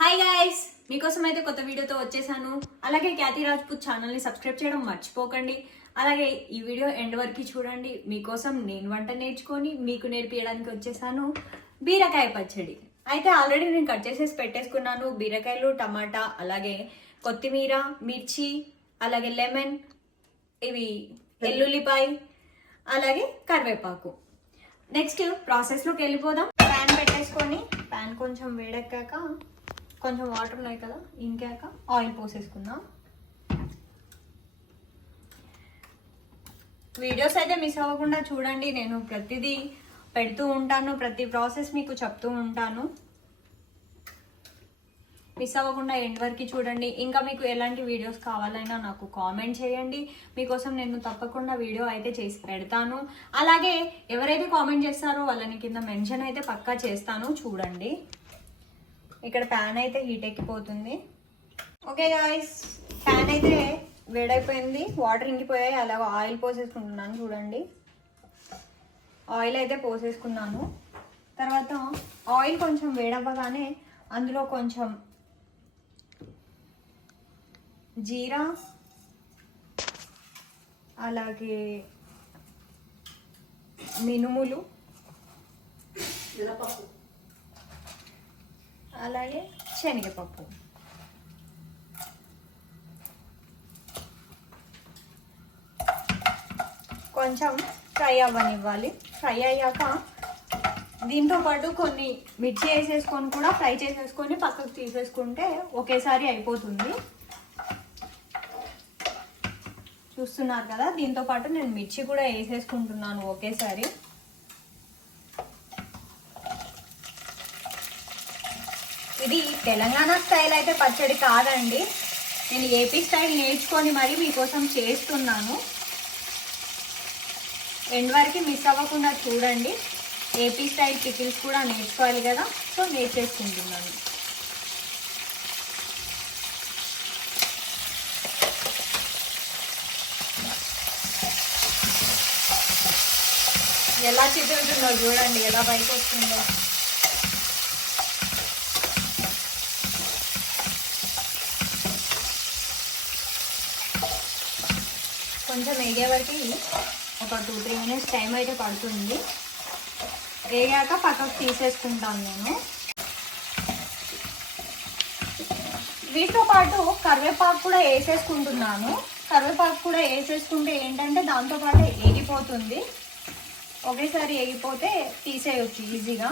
Hi guys మీకోసం అయితే కొత్త వీడియోతో వచ్చేసాను. అలాగే ఖ్యాతి రాజ్పూత్ ఛానల్ని సబ్స్క్రైబ్ చేయడం మర్చిపోకండి. అలాగే ఈ వీడియో ఎండ్ వరకు చూడండి. మీకోసం నేను వంట నేర్చుకొని మీకు నేర్పించడానికి వచ్చేసాను. బీరకాయ పచ్చడి. అయితే ఆల్రెడీ నేను కట్ చేసేసి పెట్టేసుకున్నాను. బీరకాయలు టమాటా అలాగే కొత్తిమీర మిర్చి అలాగే లెమన్ ఇవి ఎల్లుల్లిపాయ అలాగే కరివేపాకు. నెక్స్ట్ ప్రాసెస్లోకి వెళ్ళిపోదాం. ప్యాన్ పెట్టేసుకొని ప్యాన్ కొంచెం వేడెక్కాక కొంచెం వాటర్ ఉన్నాయి కదా ఇంకాక ఆయిల్ పోసేసుకుందాం. వీడియోస్ అయితే మిస్ అవ్వకుండా చూడండి నేను ప్రతిదీ పెడుతూ ఉంటాను ప్రతి ప్రాసెస్ మీకు చెప్తూ ఉంటాను. మిస్ అవ్వకుండా ఎండ్ వరకు చూడండి. ఇంకా మీకు ఎలాంటి వీడియోస్ కావాలైనా నాకు కామెంట్ చేయండి. మీకోసం నేను తప్పకుండా వీడియో అయితే చేసి పెడతాను. అలాగే ఎవరైతే కామెంట్ చేస్తారో వాళ్ళని కింద మెన్షన్ అయితే పక్కా చేస్తాను. చూడండి. ఇక్కడ ప్యాన్ అయితే హీట్ ఎక్కిపోతుంది. ఓకే గాయస్ ప్యాన్ అయితే వేడైపోయింది. వాటర్ ఇంకిపోయాయి. అలా ఆయిల్ పోసేసుకుంటున్నాను చూడండి. ఆయిల్ అయితే పోసేసుకున్నాను. తర్వాత ఆయిల్ కొంచెం వేడవ్వగానే అందులో కొంచెం జీరా అలాగే మినుములు అలాగే శనగపప్పు. కొంచెం ఫ్రై అవ్వనివ్వాలి. ఫ్రై అయ్యాక దీంతో పాటు కొన్ని మిర్చి వేసేసుకొని కూడా ఫ్రై చేసేసుకొని పక్కకు తీసేసుకుంటే ఒకేసారి అయిపోతుంది. చూస్తున్నారు కదా దీంతో పాటు నేను మిర్చి కూడా వేసేసుకుంటున్నాను ఒకేసారి. ఇది తెలంగాణ స్టైల్ అయితే పచ్చడి కాదండి. నేను ఏపీ స్టైల్ నేర్చుకొని మరి మీకోసం చేస్తున్నాను. ఎండ్ వరకు మిస్ అవ్వకుండా చూడండి. ఏపీ స్టైల్ పికిల్స్ కూడా నేర్చుకోవాలి కదా సో నేర్చేసుకుంటున్నాను. ఎలా చిగురుతుందో చూడండి ఎలా పైకి వస్తుందో కొంచెం వేగేవరకు ఒక టూ త్రీ మినిట్స్ టైం అయితే పడుతుంది. వేగాక పక్కకు తీసేసుకుంటాను నేను. వీటితో పాటు కరివేపాకు కూడా వేసేసుకుంటున్నాను. కరివేపాకు కూడా వేసేసుకుంటే ఏంటంటే దాంతోపాటు ఎగిపోతుంది ఒకేసారి ఎగిపోతే తీసేయచ్చు ఈజీగా.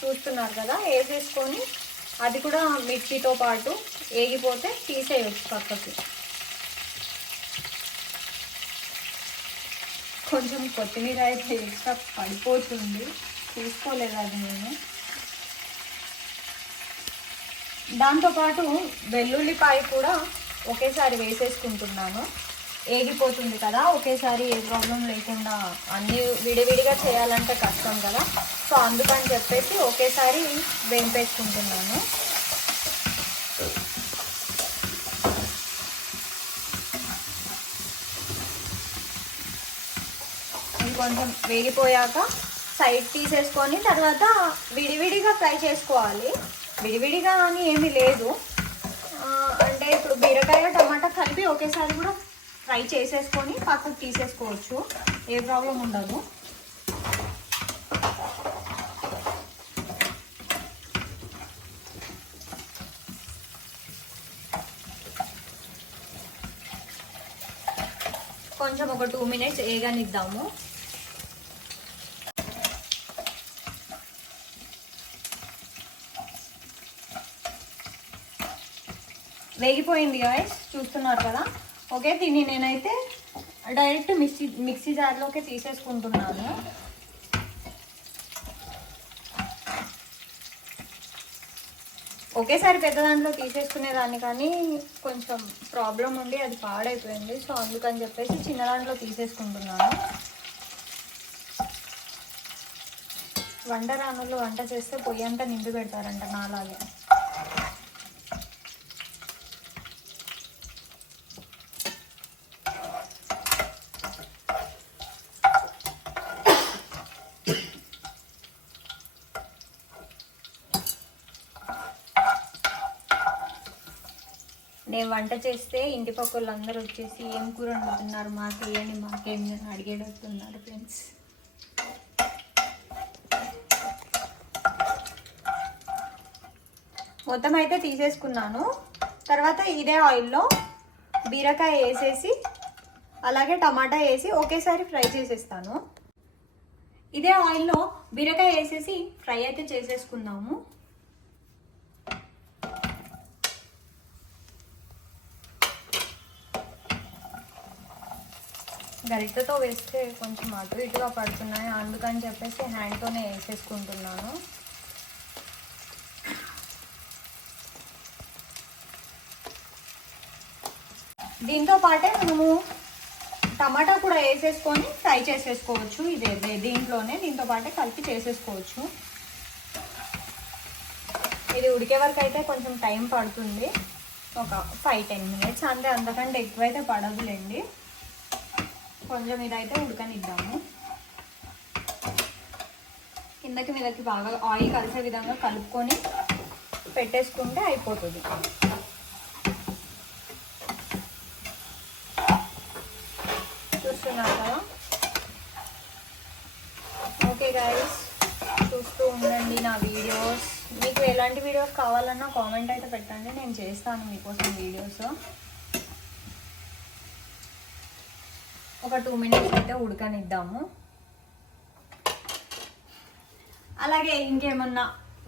చూస్తున్నారు కదా వేసేసుకొని అది కూడా మిర్చితో పాటు వేగిపోతే తీసేయచ్చు పక్కకి. కొంచెం కొత్తిమీర అయితే ఎక్స్ట్రా పడిపోతుంది. చూసుకోలేదు అది నేను? దాంతోపాటు వెల్లుల్లిపాయ కూడా ఒకేసారి వేసేసుకుంటున్నాను. ఏగిపోతుంది కదా ఒకేసారి ఏ ప్రాబ్లం లేకుండా అన్నీ విడివిడిగా చేయాలంటే కష్టం కదా. సో అందుకని చెప్పేసి ఒకేసారి వేంపేసుకుంటున్నాను. కొంచెం వేగిపోయాక సైడ్ తీసేసుకొని తర్వాత విడివిడిగా ఫ్రై చేసుకోవాలి. విడివిడిగా అని ఏమీ లేదు. అంటే ఇప్పుడు బీరకాయ టమాటా కలిపి ఒకేసారి కూడా ఫ్రై చేసేసుకొని పక్కకు తీసేసుకోవచ్చు. ఏ ప్రాబ్లం ఉండదు. కొంచెం ఒక టూ మినిట్స్ ఏగనిద్దాము. వేగిపోయింది గాయస్ చూస్తున్నారు కదా. ఓకే దీన్ని నేనైతే డైరెక్ట్ మిక్సీ మిక్సీ జార్లోకి తీసేసుకుంటున్నాను. ఒకేసారి పెద్ద దాంట్లో తీసేసుకునేదాన్ని కానీ కొంచెం ప్రాబ్లం ఉండి అది పాడైపోయింది. సో అందుకని చెప్పేసి చిన్న దాంట్లో తీసేసుకుంటున్నాను. వంట రానులు వంట చేస్తే పొయ్యి అంతా నిండు పెడతారంట నాలాగే. నేను వంట చేస్తే ఇంటి పక్క వచ్చేసి ఏం కూర వండుతున్నారు? మాకు వేయండి మాకేమి అని ఫ్రెండ్స్. మొత్తం అయితే తీసేసుకున్నాను. తర్వాత ఇదే ఆయిల్లో బీరకాయ వేసేసి అలాగే టమాటా వేసి ఒకేసారి ఫ్రై చేసేస్తాను. ఇదే ఆయిల్లో బీరకాయ వేసేసి ఫ్రై అయితే చేసేసుకుందాము గరిటెతో వేస్తే కొంచెం అటు ఇటుగా పడుతున్నాయి. అందుకని చెప్పేసి హ్యాండ్తోనే వేసేసుకుంటున్నాను. దీంతో పాటే మనము టమాటా కూడా వేసేసుకొని ఫ్రై చేసేసుకోవచ్చు. ఇదే- దీంట్లోనే దీంతో పాటే కలిపి చేసేసుకోవచ్చు. ఇది ఉడికే వరకు అయితే కొంచెం టైం పడుతుంది. ఒక ఫైవ్ టెన్ మినిట్స్ అంటే అంతకంటే ఎక్కువైతే పడదులేండి. కొంచెం ఇదైతే ఉడకనిద్దాము. కిందకి మీదకి బాగా ఆయిల్ కలిసే విధంగా కలుపుకొని పెట్టేసుకుంటే అయిపోతుంది. చూస్తున్నారు కదా? ఓకే గైస్ చూస్తూ ఉండండి నా వీడియోస్ మీకు ఎలాంటి వీడియోస్ కావాలన్నా కామెంట్ అయితే పెట్టండి. నేను చేస్తాను మీకోసం వీడియోస్ ఒక టూ మినిట్స్ అయితే ఉడకనిద్దాము. అలాగే ఇంకేమన్నా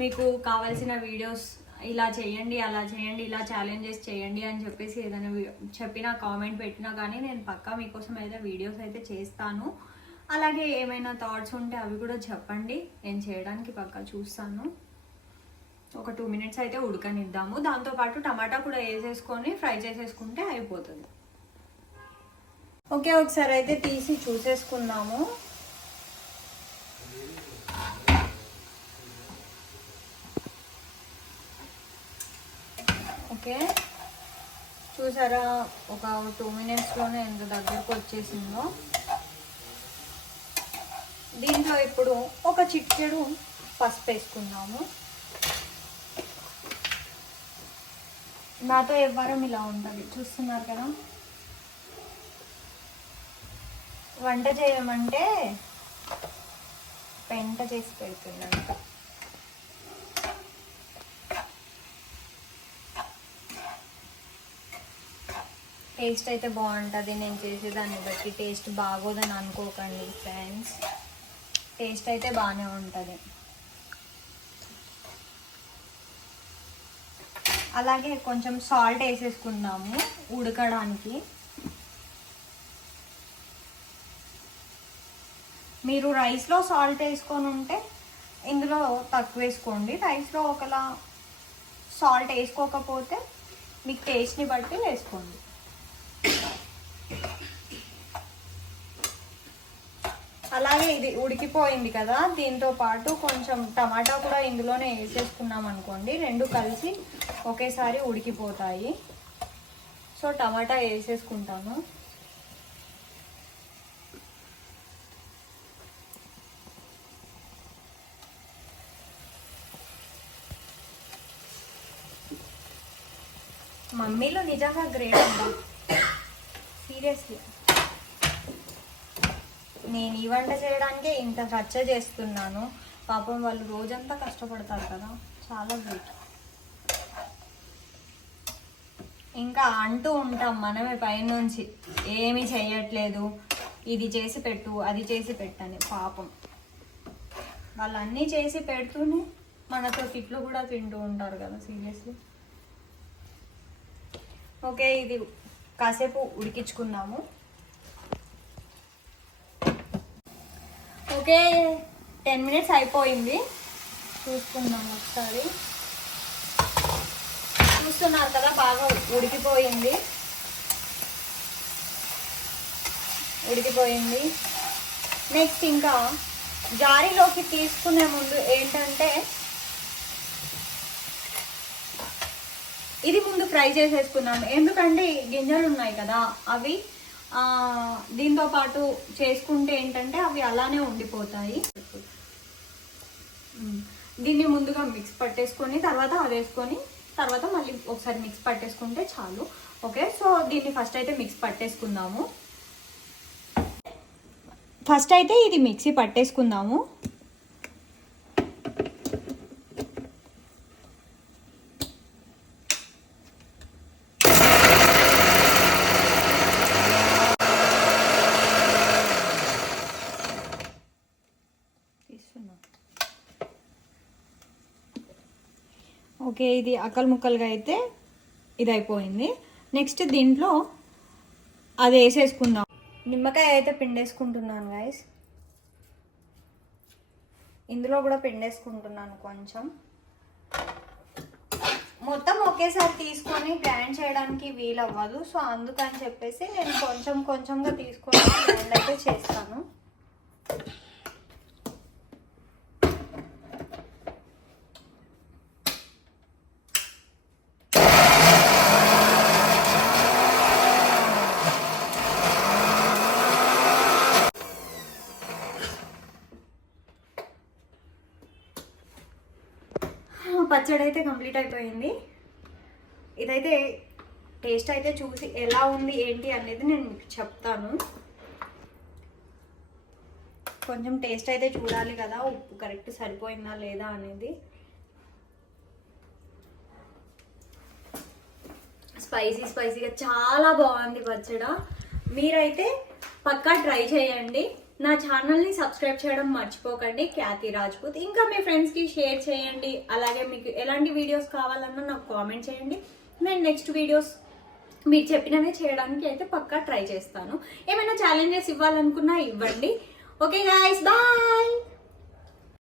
మీకు కావాల్సిన వీడియోస్ ఇలా చేయండి అలా చేయండి ఇలా ఛాలెంజెస్ చేయండి అని చెప్పేసి ఏదైనా చెప్పినా కామెంట్ పెట్టినా కానీ నేను పక్కా మీకోసం అయితే వీడియోస్ అయితే చేస్తాను. అలాగే ఏమైనా థాట్స్ ఉంటే అవి కూడా చెప్పండి. నేను చేయడానికి పక్కా చూస్తాను. ఒక టూ మినిట్స్ అయితే ఉడకనిద్దాము. దాంతోపాటు టమాటా కూడా వేసేసుకొని ఫ్రై చేసేసుకుంటే అయిపోతుంది. ఓకే ఒకసారి అయితే తీసి చూసేసుకుందాము. ఓకే. చూసారా ఒక టూ మినిట్స్లోనే ఎంత దగ్గరకు వచ్చేసిందో. దీంట్లో ఇప్పుడు ఒక చిటికెడు పసుపు వేసుకుందాము. నాతో ఎవ్వరం ఇలా ఉంటుంది చూస్తున్నారు కదా? వంట చేయమంటే పెంట చేసి పెడుతున్నాను. టేస్ట్ అయితే బాగుంటుంది నేను చేసేదాన్ని బట్టి. టేస్ట్ బాగోదని అనుకోకండి ఫ్రెండ్స్. టేస్ట్ అయితే బాగానే ఉంటుంది. అలాగే కొంచెం సాల్ట్ వేసేసుకుందాము ఉడకడానికి. మీరు రైస్లో సాల్ట్ వేసుకొని ఉంటే ఇందులో తక్కువ వేసుకోండి. రైస్లో ఒకలా సాల్ట్ వేసుకోకపోతే మీకు టేస్ట్ని బట్టి వేసుకోండి. అలాగే ఇది ఉడికిపోయింది కదా దీంతో పాటు కొంచెం టమాటా కూడా ఇందులోనే వేసేసుకున్నాం అనుకోండి. రెండు కలిసి ఒకేసారి ఉడికిపోతాయి. సో టమాటా వేసేసుకుంటాను. మమ్మీలో నిజంగా గ్రేట్ అండి సీరియస్లీ నేను ఈ వంట చేయడానికే ఇంత రచ్చ చేస్తున్నాను. పాపం వాళ్ళు రోజంతా కష్టపడతారు కదా. చాలా గ్రేట్ ఇంకా అంటూ ఉంటాం మనమే పైనుంచి. ఏమీ చేయట్లేదు. ఇది చేసి పెట్టు అది చేసి పెట్టని పాపం. వాళ్ళు అన్నీ చేసి పెడుతూనే మనతో తిట్లు కూడా తింటూ ఉంటారు కదా సీరియస్లీ ఓకే ఇది కాసేపు ఉడికించుకుందాము. ఓకే టెన్ మినిట్స్ అయిపోయింది. చూసుకుందాం ఒకసారి. చూస్తున్నారు కదా బాగా ఉడికిపోయింది. ఉడికిపోయింది. నెక్స్ట్ ఇంకా జారీలోకి తీసుకునే ముందు ఏంటంటే ఇది ముందు ఫ్రై చేసేసుకున్నాను ఎందుకంటే గింజలు ఉన్నాయి కదా అవి దీంతో పాటు చేసుకుంటే ఏంటంటే అవి అలానే ఉండిపోతాయి. దీన్ని ముందుగా మిక్స్ పట్టేసుకొని తర్వాత అది వేసుకొని తర్వాత మళ్ళీ ఒకసారి మిక్స్ పట్టేసుకుంటే చాలు. ఓకే సో దీన్ని ఫస్ట్ అయితే మిక్స్ పట్టేసుకుందాము. ఫస్ట్ అయితే ఇది మిక్సీ పట్టేసుకుందాము. ఓకే ఇది అక్కలు ముక్కలుగా అయితే ఇది అయిపోయింది నెక్స్ట్ దీంట్లో అది వేసేసుకుందాం. నిమ్మకాయ అయితే పిండేసుకుంటున్నాను గైస్ ఇందులో కూడా పిండేసుకుంటున్నాను కొంచెం. మొత్తం ఒకేసారి తీసుకొని గ్రైండ్ చేయడానికి వీలవ్వదు సో అందుకని చెప్పేసి నేను కొంచెం కొంచెంగా తీసుకొని గ్రైండ్ అయితే చేస్తాను. పచ్చడి అయితే కంప్లీట్ అయిపోయింది. ఇదైతే టేస్ట్ అయితే చూసి ఎలా ఉంది ఏంటి అనేది నేను మీకు చెప్తాను. కొంచెం టేస్ట్ అయితే చూడాలి కదా ఉప్పు కరెక్ట్ సరిపోయిందా లేదా అనేది. స్పైసీ స్పైసీగా చాలా బాగుంది పచ్చడ. మీరైతే పక్కా ట్రై చేయండి. నా ఛానల్ని సబ్స్క్రైబ్ చేయడం మర్చిపోకండి. ఖ్యాతి రాజ్పూత్. ఇంకా మీ ఫ్రెండ్స్కి షేర్ చేయండి. అలాగే మీకు ఎలాంటి వీడియోస్ కావాలన్నా నాకు కామెంట్ చేయండి. నేను నెక్స్ట్ వీడియోస్ మీరు చెప్పినవే చేయడానికి అయితే పక్కా ట్రై చేస్తాను. ఏమైనా ఛాలెంజెస్ ఇవ్వాలనుకున్నా ఇవ్వండి. Okay guys bye